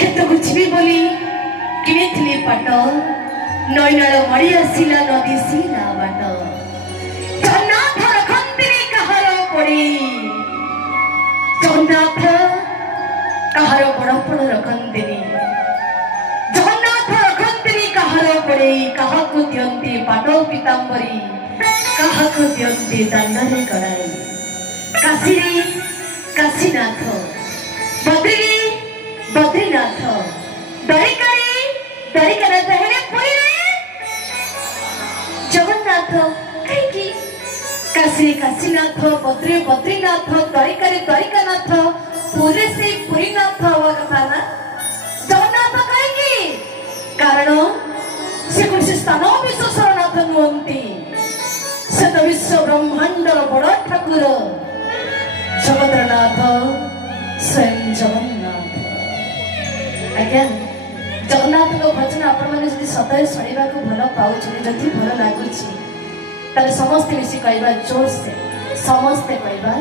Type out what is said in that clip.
ଶ୍ରୀକ୍ଷେତ୍ରକୁ ଯିବି ବୋଲି କିଣିଥିଲି ପାଟ ନଈନାଳ ମଳି ଆସିଲା ନଦୀ ସିଲା ବାଟ ଜଗନ୍ନାଥ ରଖନ୍ତିନି କାହାର ପଡ଼ି ଜଗନ୍ନାଥ କାହାର ବଡ଼ପଣ ରଖନ୍ତିନି ଜଗନ୍ନାଥ ରଖନ୍ତିନି କାହାର ପଡ଼ି କାହାକୁ ଦିଅନ୍ତି ପାଟ ପିତାମ୍ବରୀ କାହାକୁ ଦିଅନ୍ତି ଦାଣ୍ଡରେ କଡ଼ାଇ କାଶୀରେ କାଶୀନାଥ ବଦ୍ରୀରେ ବଦ୍ରୀନାଥ ଦ୍ୱାରିକାରେ ଦ୍ୱାରିକାନାଥ ହେଲେ ପୁରୀରେ ଜଗନ୍ନାଥ କାହିଁକି କାଶୀରେ କାଶୀନାଥ ବଦ୍ରୀରେ ବଦ୍ରୀନାଥ ଦ୍ୱାରିକାରେ ଦ୍ୱାରିକାନାଥ ପୁରୀରେ ସେଇ ପୁରୀନାଥ ହବା କଥା ନା ଜଗନ୍ନାଥ କାହିଁକି କାରଣ ସେ କୌଣସି ସ୍ଥାନ ବିଶ୍ୱର ନାଥ ନୁହନ୍ତି ସେ ତ ବିଶ୍ୱ ବ୍ରହ୍ମାଣ୍ଡର ବଡ଼ ଠାକୁର ଜଗତର ନାଥ ସ୍ୱୟଂ ଜଗନ୍ନାଥ। ଆଜ୍ଞା ଜଗନ୍ନାଥଙ୍କ ଭଜନ ଆପଣମାନେ ଯଦି ସତରେ ଶୁଣିବାକୁ ଭଲ ପାଉଛନ୍ତି ଯଦି ଭଲ ଲାଗୁଛି ତାହେଲେ ସମସ୍ତେ ମିଶି କହିବା ଜୋରସେ ସମସ୍ତେ କହିବା